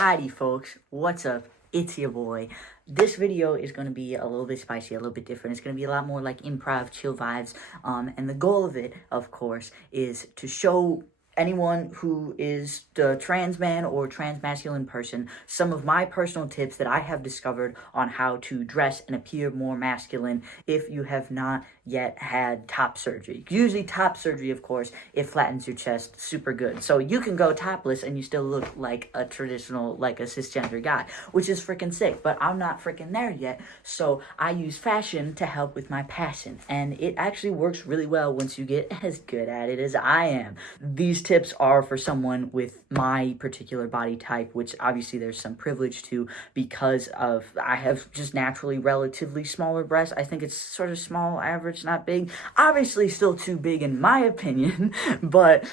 Howdy folks, what's up? It's your boy. This video is going to be a little bit spicy, a little bit different. It's going to be a lot more like improv, chill vibes. And the goal of it, of course, is to show anyone who is the trans man or trans masculine person some of my personal tips that I have discovered on how to dress and appear more masculine if you have not yet had top surgery. Usually top surgery, of course, it flattens your chest super good. So you can go topless and you still look like a traditional, like a cisgender guy, which is freaking sick. But I'm not freaking there yet. So I use fashion to help with my passion. And it actually works really well once you get as good at it as I am. These tips are for someone with my particular body type, which obviously there's some privilege to because of I have just naturally relatively smaller breasts. I think it's sort of small, average, not big. Obviously still too big in my opinion, but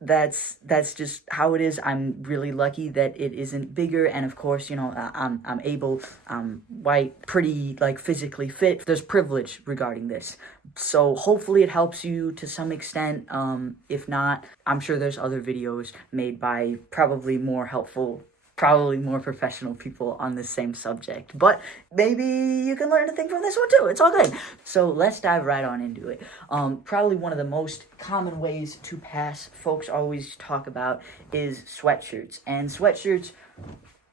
that's just how it is. I'm really lucky that it isn't bigger, and of course, you know, I'm able, white, pretty, like physically fit. There's privilege regarding this, so hopefully it helps you to some extent. If not, I'm sure there's other videos made by probably more helpful, probably more professional people on the same subject, but maybe you can learn a thing from this one too. It's all good. So let's dive right on into it. Probably one of the most common ways to pass folks always talk about is sweatshirts, and sweatshirts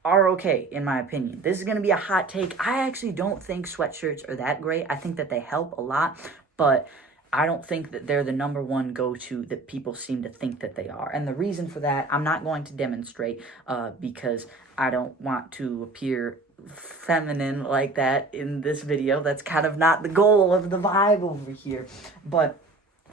are okay in my opinion. This is going to be a hot take. I actually don't think sweatshirts are that great. I think that they help a lot, but I don't think that they're the number one go-to that people seem to think that they are. And the reason for that, I'm not going to demonstrate because I don't want to appear feminine like that in this video. That's kind of not the goal of the vibe over here. But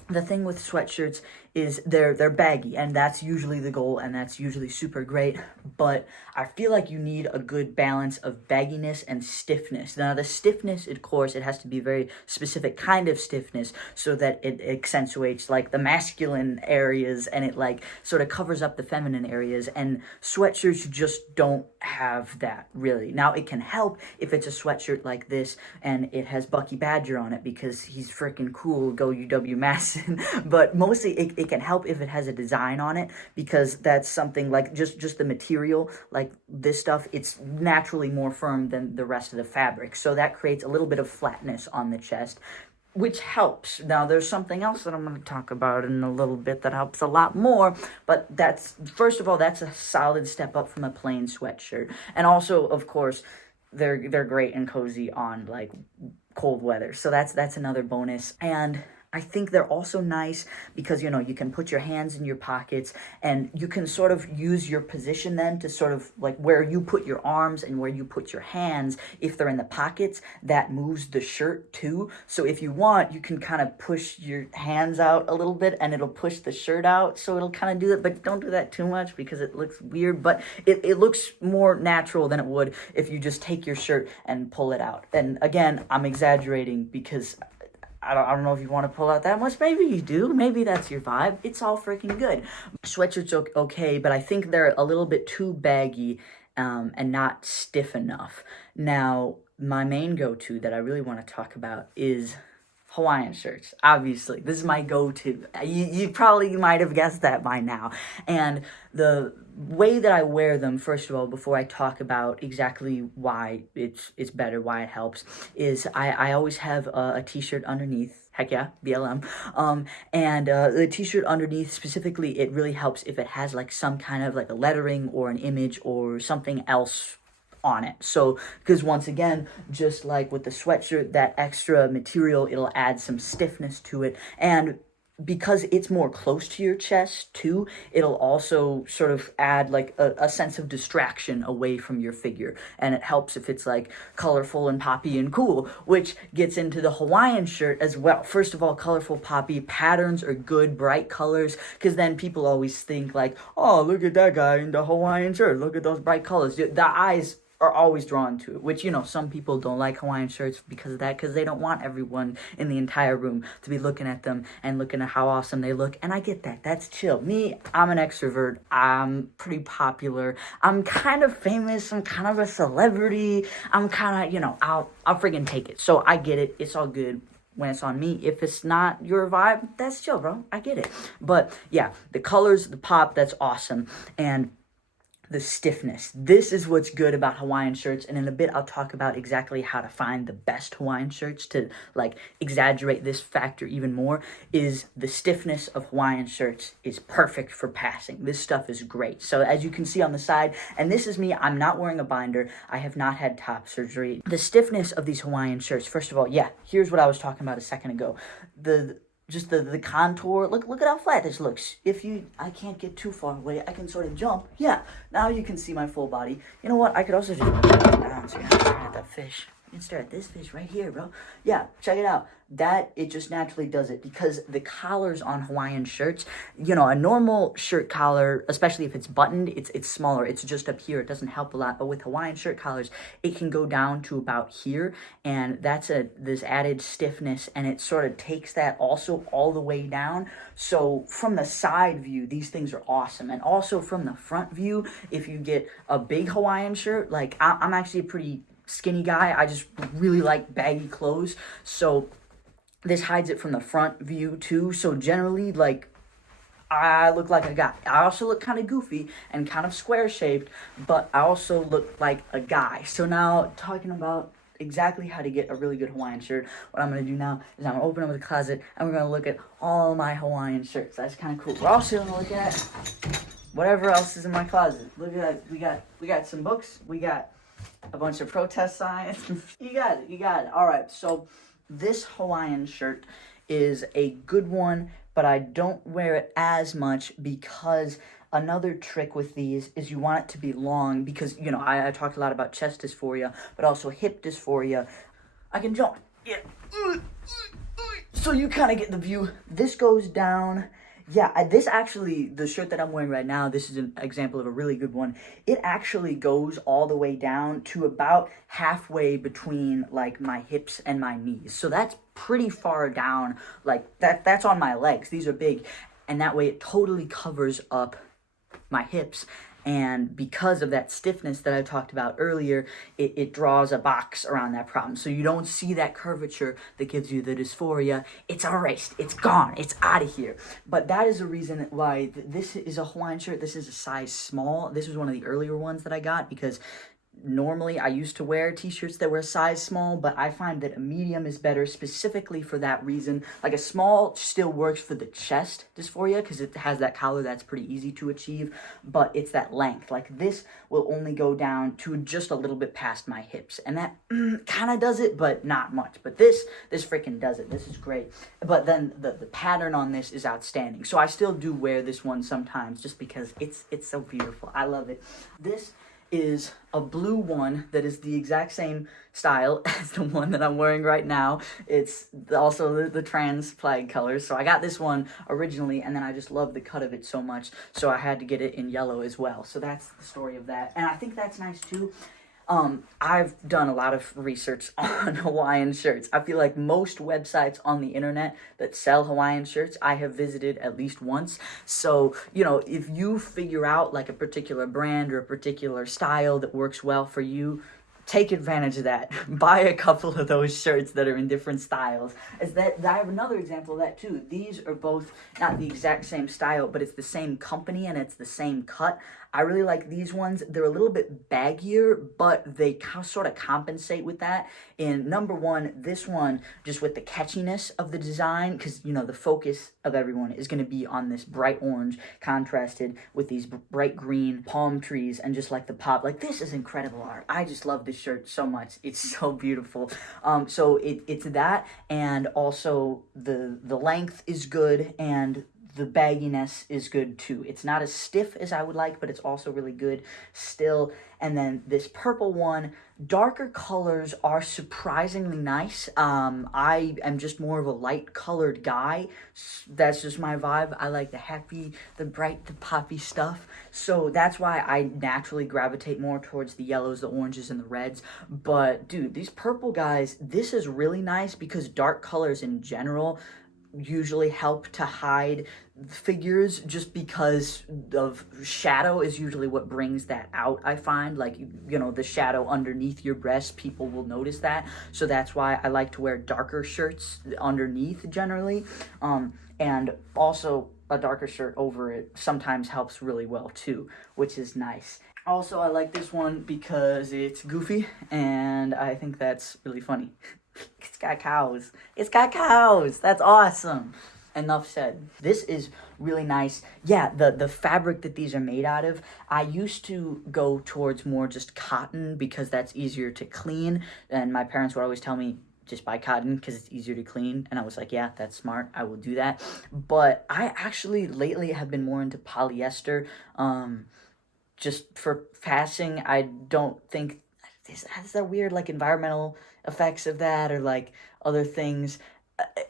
the thing with sweatshirts is they're baggy, and that's usually the goal, and that's usually super great, but I feel like you need a good balance of bagginess and stiffness. Now the stiffness, of course, it has to be very specific kind of stiffness so that it accentuates like the masculine areas and it like sort of covers up the feminine areas, and sweatshirts just don't have that really. Now it can help if it's a sweatshirt like this and it has Bucky Badger on it because he's freaking cool, go UW Madison, but mostly it can help if it has a design on it, because that's something like just the material, like this stuff, it's naturally more firm than the rest of the fabric, so that creates a little bit of flatness on the chest, which helps. Now there's something else that I'm going to talk about in a little bit that helps a lot more, but that's, first of all, that's a solid step up from a plain sweatshirt. And also, of course, they're great and cozy on like cold weather, so that's another bonus. And I think they're also nice because, you know, you can put your hands in your pockets and you can sort of use your position then to sort of like where you put your arms and where you put your hands. If they're in the pockets, that moves the shirt too. So if you want, you can kind of push your hands out a little bit and it'll push the shirt out. So it'll kind of do that, but don't do that too much because it looks weird, but it looks more natural than it would if you just take your shirt and pull it out. And again, I'm exaggerating because I don't know if you want to pull out that much. Maybe you do. Maybe that's your vibe. It's all freaking good. Sweatshirts okay, but I think they're a little bit too baggy and not stiff enough. Now, my main go-to that I really want to talk about is Hawaiian shirts. Obviously, this is my go-to. You probably might have guessed that by now. And the way that I wear them, first of all, before I talk about exactly why it's better, why it helps, is I always have a t-shirt underneath. Heck yeah, BLM. And the t-shirt underneath, specifically, it really helps if it has like some kind of like a lettering or an image or something else on it. So, because once again, just like with the sweatshirt, that extra material, it'll add some stiffness to it, and because it's more close to your chest too, it'll also sort of add like a sense of distraction away from your figure, and it helps if it's like colorful and poppy and cool, which gets into the Hawaiian shirt as well. First of all, colorful, poppy patterns are good, bright colors, because then people always think like, oh, look at that guy in the Hawaiian shirt, look at those bright colors. The eyes are always drawn to it, which, you know, some people don't like Hawaiian shirts because of that, because they don't want everyone in the entire room to be looking at them and looking at how awesome they look, and I get that. That's chill. Me, I'm an extrovert. I'm pretty popular. I'm kind of famous. I'm kind of a celebrity. I'm kind of, you know, I'll friggin' take it. So I get it. It's all good when it's on me. If it's not your vibe, that's chill, bro. I get it. But yeah, the colors, the pop, that's awesome. And the stiffness. This is what's good about Hawaiian shirts, and in a bit I'll talk about exactly how to find the best Hawaiian shirts to like exaggerate this factor even more. Is the stiffness of Hawaiian shirts is perfect for passing. This stuff is great. So as you can see on the side, and this is me, I'm not wearing a binder, I have not had top surgery. The stiffness of these Hawaiian shirts, first of all, yeah, here's what I was talking about a second ago. Just the contour, look at how flat this looks. I can't get too far away, I can sort of jump. Yeah, now you can see my full body. You know what, I could also just put it down so you're not staring at that fish. You can stare at this fish right here, bro. Yeah, check it out. It just naturally does it because the collars on Hawaiian shirts, you know, a normal shirt collar, especially if it's buttoned, it's smaller. It's just up here. It doesn't help a lot. But with Hawaiian shirt collars, it can go down to about here, and that's this added stiffness, and it sort of takes that also all the way down. So from the side view, these things are awesome. And also from the front view, if you get a big Hawaiian shirt, like I'm actually a pretty skinny guy. I just really like baggy clothes. So this hides it from the front view too. So generally, like, I look like a guy. I also look kind of goofy and kind of square shaped, but I also look like a guy. So now talking about exactly how to get a really good Hawaiian shirt, what I'm going to do now is I'm going to open up the closet and we're going to look at all my Hawaiian shirts. That's kind of cool. We're also going to look at whatever else is in my closet. Look at that. We got some books. We got a bunch of protest signs. You got it. All right, so this Hawaiian shirt is a good one, but I don't wear it as much because another trick with these is you want it to be long because, you know, I talked a lot about chest dysphoria, but also hip dysphoria. I can jump. Yeah. So you kind of get the view. This goes down. Yeah, this actually, the shirt that I'm wearing right now, this is an example of a really good one. It actually goes all the way down to about halfway between, like, my hips and my knees. So that's pretty far down, like, that's on my legs. These are big, and that way it totally covers up my hips. And because of that stiffness that I talked about earlier, it draws a box around that problem. So you don't see that curvature that gives you the dysphoria. It's erased. It's gone. It's out of here. But that is the reason why this is a Hawaiian shirt. This is a size small. This was one of the earlier ones that I got because normally I used to wear t-shirts that were a size small, but I find that a medium is better specifically for that reason. Like a small still works for the chest dysphoria because it has that collar that's pretty easy to achieve, but it's that length. Like this will only go down to just a little bit past my hips, and that kind of does it, but not much. But this freaking does it. This is great. But then the pattern on this is outstanding. So I still do wear this one sometimes just because it's so beautiful. I love it. This is a blue one that is the exact same style as the one that I'm wearing right now. It's also the trans flag colors. So I got this one originally, and then I just love the cut of it so much, so I had to get it in yellow as well. So that's the story of that. And I think that's nice too. I've done a lot of research on Hawaiian shirts. I feel like most websites on the internet that sell Hawaiian shirts, I have visited at least once. So, you know, if you figure out like a particular brand or a particular style that works well for you, take advantage of that. Buy a couple of those shirts that are in different styles. I have another example of that too. These are both not the exact same style, but it's the same company and it's the same cut. I really like these ones. They're a little bit baggier, but they sort of compensate with that. And number one, this one, just with the catchiness of the design, because, you know, the focus of everyone is going to be on this bright orange contrasted with these bright green palm trees and just like the pop. Like, this is incredible art. I just love this shirt so much. It's so beautiful. So it's that, and also the length is good, and the bagginess is good too. It's not as stiff as I would like, but it's also really good still. And then this purple one, darker colors are surprisingly nice. I am just more of a light colored guy. That's just my vibe. I like the happy, the bright, the poppy stuff. So that's why I naturally gravitate more towards the yellows, the oranges, and the reds. But dude, these purple guys, this is really nice because dark colors in general usually help to hide figures just because of shadow is usually what brings that out. I find, like, you know, the shadow underneath your breast, people will notice that. So that's why I like to wear darker shirts underneath generally. And also, a darker shirt over it sometimes helps really well too, which is nice. Also, I like this one because it's goofy, and I think that's really funny. It's got cows. It's got cows. That's awesome. Enough said. This is really nice. Yeah, the fabric that these are made out of, I used to go towards more just cotton because that's easier to clean, and my parents would always tell me, just buy cotton because it's easier to clean, and I was like, yeah, that's smart, I will do that. But I actually lately have been more into polyester, just for passing. I don't think has that weird like environmental effects of that or like other things.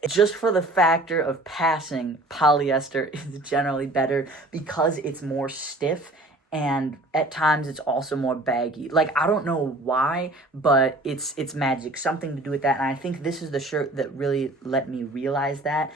Just for the factor of passing, polyester is generally better because it's more stiff, and at times it's also more baggy. Like, I don't know why, but it's magic, something to do with that. And I think this is the shirt that really let me realize that.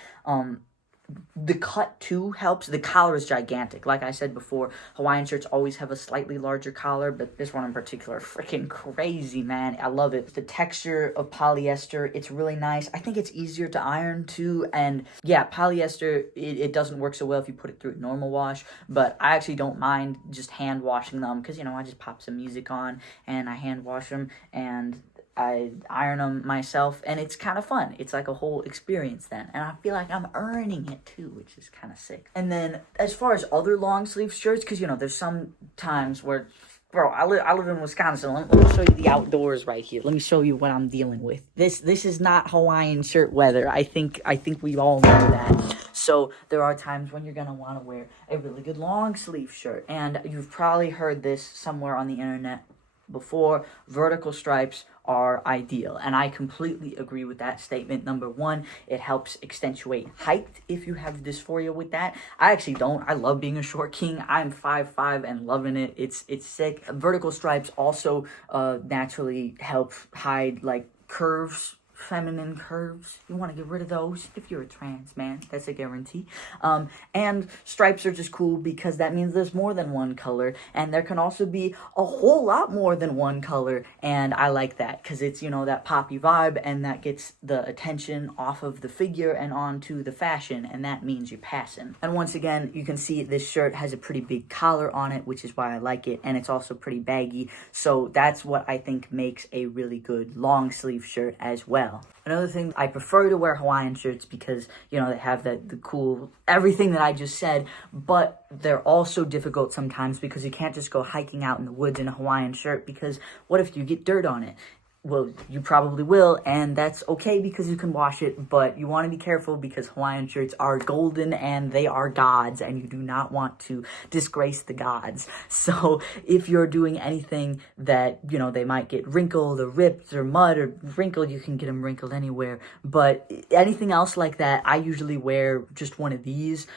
The cut too helps. The collar is gigantic. Like I said before, Hawaiian shirts always have a slightly larger collar, but this one in particular, freaking crazy, man. I love it. The texture of polyester, it's really nice. I think it's easier to iron too, and yeah, polyester, it doesn't work so well if you put it through a normal wash, but I actually don't mind just hand washing them, because, you know, I just pop some music on and I hand wash them, and I iron them myself, and it's kind of fun. It's like a whole experience then, and I feel like I'm earning it too, which is kind of sick. And then as far as other long sleeve shirts, because, you know, there's some times where, bro, I live in Wisconsin. Let me show you the outdoors right here. Let me show you what I'm dealing with. This is not Hawaiian shirt weather. I think we all know that. So there are times when you're gonna want to wear a really good long sleeve shirt, and you've probably heard this somewhere on the internet before. Vertical stripes are ideal, and I completely agree with that statement. Number one, it helps accentuate height if you have dysphoria with that. I actually don't. I love being a short king. I'm 5'5" and loving it. It's sick. Vertical stripes also naturally help hide like curves, feminine curves. You want to get rid of those if you're a trans man. That's a guarantee. And stripes are just cool because that means there's more than one color, and there can also be a whole lot more than one color, and I like that because it's, you know, that poppy vibe, and that gets the attention off of the figure and onto the fashion, and that means you're passing. And once again, you can see this shirt has a pretty big collar on it, which is why I like it, and it's also pretty baggy, so that's what I think makes a really good long sleeve shirt as well. Another thing, I prefer to wear Hawaiian shirts because, you know, they have the cool, everything that I just said, but they're also difficult sometimes because you can't just go hiking out in the woods in a Hawaiian shirt, because what if you get dirt on it? Well, you probably will, and that's okay because you can wash it, but you want to be careful because Hawaiian shirts are golden and they are gods, and you do not want to disgrace the gods. So if you're doing anything that, you know, they might get wrinkled or ripped or mud or wrinkled, you can get them wrinkled anywhere, but anything else like that, I usually wear just one of these.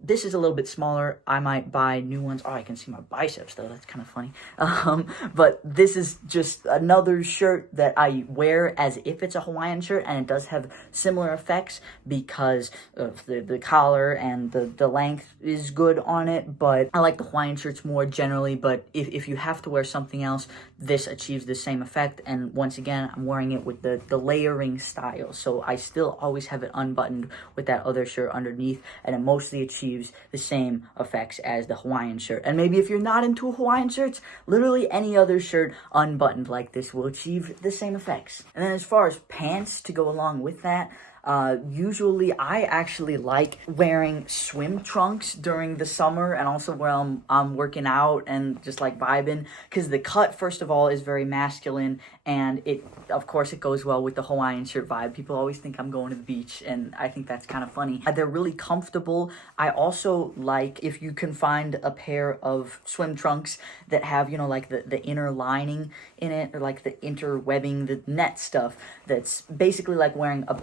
This is a little bit smaller. I might buy new ones. Oh, I can see my biceps though. That's kind of funny. But this is just another shirt that I wear as if it's a Hawaiian shirt, and it does have similar effects because of the collar and the length is good on it, but I like the Hawaiian shirts more generally. But if you have to wear something else, this achieves the same effect, and once again, I'm wearing it with the layering style, so I still always have it unbuttoned with that other shirt underneath, and it mostly achieves the same effects as the Hawaiian shirt. And maybe if you're not into Hawaiian shirts, literally any other shirt unbuttoned like this will achieve the same effects. And then as far as pants to go along with that, usually I actually like wearing swim trunks during the summer, and also when I'm working out and just like vibing, because the cut, first of all, is very masculine, and it, of course, it goes well with the Hawaiian shirt vibe. People always think I'm going to the beach, and I think that's kind of funny. They're really comfortable. I also like if you can find a pair of swim trunks that have, you know, like the inner lining in it, or like the interwebbing, the net stuff, that's basically like wearing a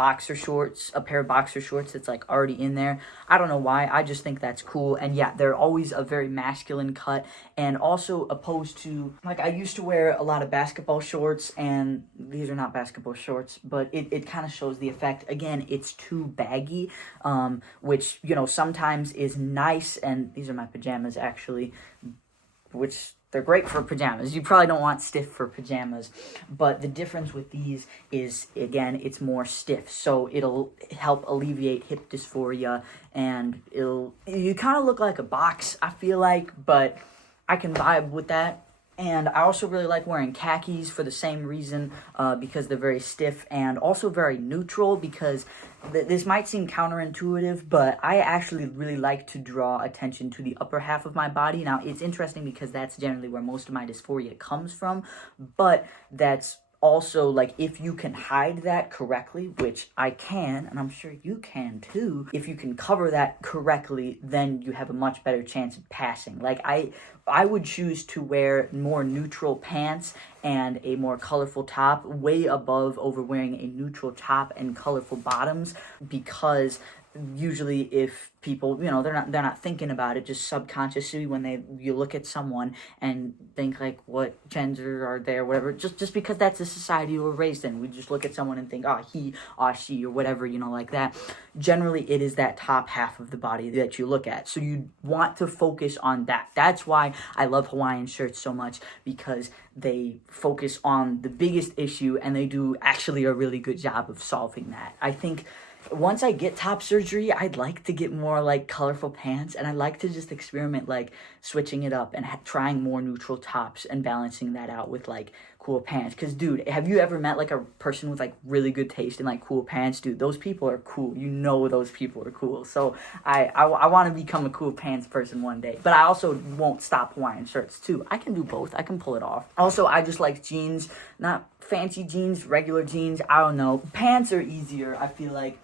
pair of boxer shorts that's like already in there. I don't know why, I just think that's cool. And yeah, they're always a very masculine cut, and also opposed to, like, I used to wear a lot of basketball shorts, and these are not basketball shorts, but it kind of shows the effect. Again, it's too baggy, which, you know, sometimes is nice, and these are my pajamas actually, which they're great for pajamas. You probably don't want stiff for pajamas, but the difference with these is, again, it's more stiff, so it'll help alleviate hip dysphoria, and you kind of look like a box, I feel like, but I can vibe with that. And I also really like wearing khakis for the same reason, because they're very stiff and also very neutral, because this might seem counterintuitive, but I actually really like to draw attention to the upper half of my body. Now, it's interesting because that's generally where most of my dysphoria comes from, but that's also, like, if you can hide that correctly, which I can, and I'm sure you can too, if you can cover that correctly, then you have a much better chance of passing. Like, I would choose to wear more neutral pants and a more colorful top way above over wearing a neutral top and colorful bottoms, because usually if people, they're not thinking about it, just subconsciously when you look at someone and think like, what gender are they or whatever, just because that's the society we were raised in. We just look at someone and think, oh, he, oh, she, or whatever, like that. Generally, it is that top half of the body that you look at. So you want to focus on that. That's why I love Hawaiian shirts so much, because they focus on the biggest issue and they do actually a really good job of solving that. I think once I get top surgery, I'd like to get more like colorful pants, and I'd like to just experiment like switching it up and trying more neutral tops and balancing that out with like cool pants. Because dude, have you ever met like a person with like really good taste in like cool pants? Dude, those people are cool. Those people are cool. So I want to become a cool pants person one day, but I also won't stop Hawaiian shirts too. I can do both. I can pull it off. Also, I just like jeans, not fancy jeans, regular jeans. I don't know. Pants are easier, I feel like,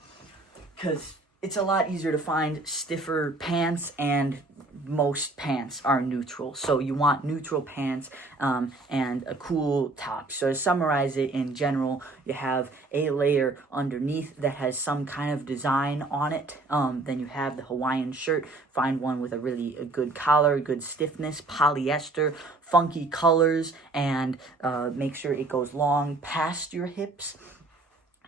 because it's a lot easier to find stiffer pants, and most pants are neutral. So you want neutral pants and a cool top. So to summarize it in general, you have a layer underneath that has some kind of design on it. Then you have the Hawaiian shirt. Find one with a good collar, good stiffness, polyester, funky colors, and make sure it goes long past your hips.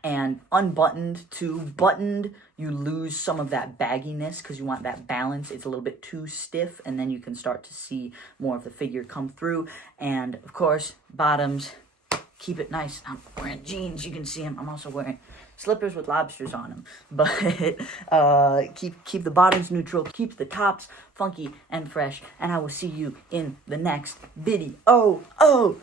And unbuttoned to buttoned, you lose some of that bagginess because you want that balance. It's a little bit too stiff, and then you can start to see more of the figure come through. And of course, bottoms, keep it nice. I'm wearing jeans, you can see them. I'm also wearing slippers with lobsters on them. But keep the bottoms neutral, keep the tops funky and fresh. And I will see you in the next video. Oh.